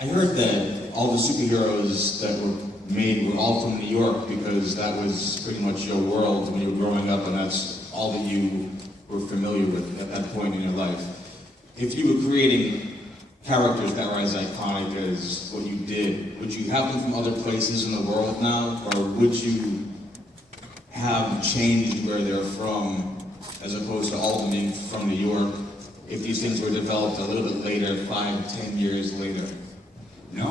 I heard that all the superheroes that were made were all from New York because that was pretty much your world when you were growing up, and that's all that you were familiar with at that point in your life. If you were creating characters that were as iconic as what you did, would you have them from other places in the world now, or would you have changed where they're from as opposed to all of them being from New York if these things were developed a little bit later, 5, 10 years later? No,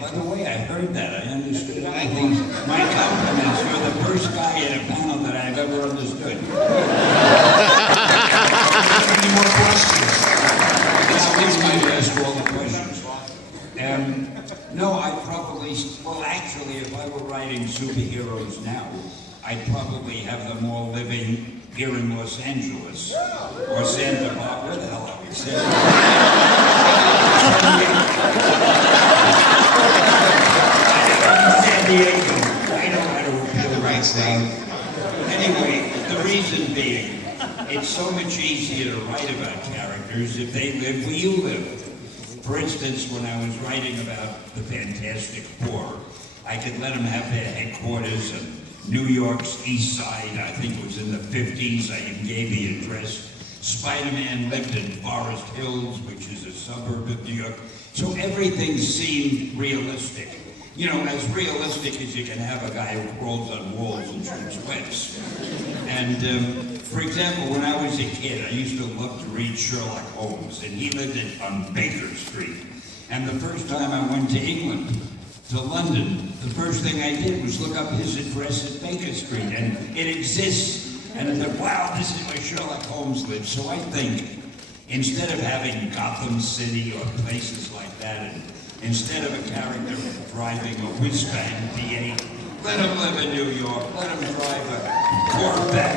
by the way, I heard that. I understood. I think my compliments, you're the first guy in a panel that I've ever understood. Any more questions? Please might ask all the questions. No, I'd probably, well, actually, if I were writing superheroes now, I'd probably have them all living here in Los Angeles or Santa Barbara. Where the hell are we? San Diego. I know how to appeal to right thing. Anyway, the reason being, it's so much easier to write about characters if they live where you live. For instance, when I was writing about the Fantastic Four, I could let them have their headquarters in New York's East Side. I think it was in the 50s. I even gave the address. Spider-Man lived in Forest Hills, which is a suburb of New York. So everything seemed realistic. You know, as realistic as you can have a guy who crawls on walls and shoots webs. And for example, when I was a kid, I used to love to read Sherlock Holmes, and he lived on Baker Street. And the first time I went to England, to London, the first thing I did was look up his address at Baker Street, and it exists. And I thought, wow, this is where Sherlock Holmes lived. So I think, instead of having Gotham City or places like that, and instead of a character driving a whiz-bang V8, let him live in New York, let him drive a Corvette.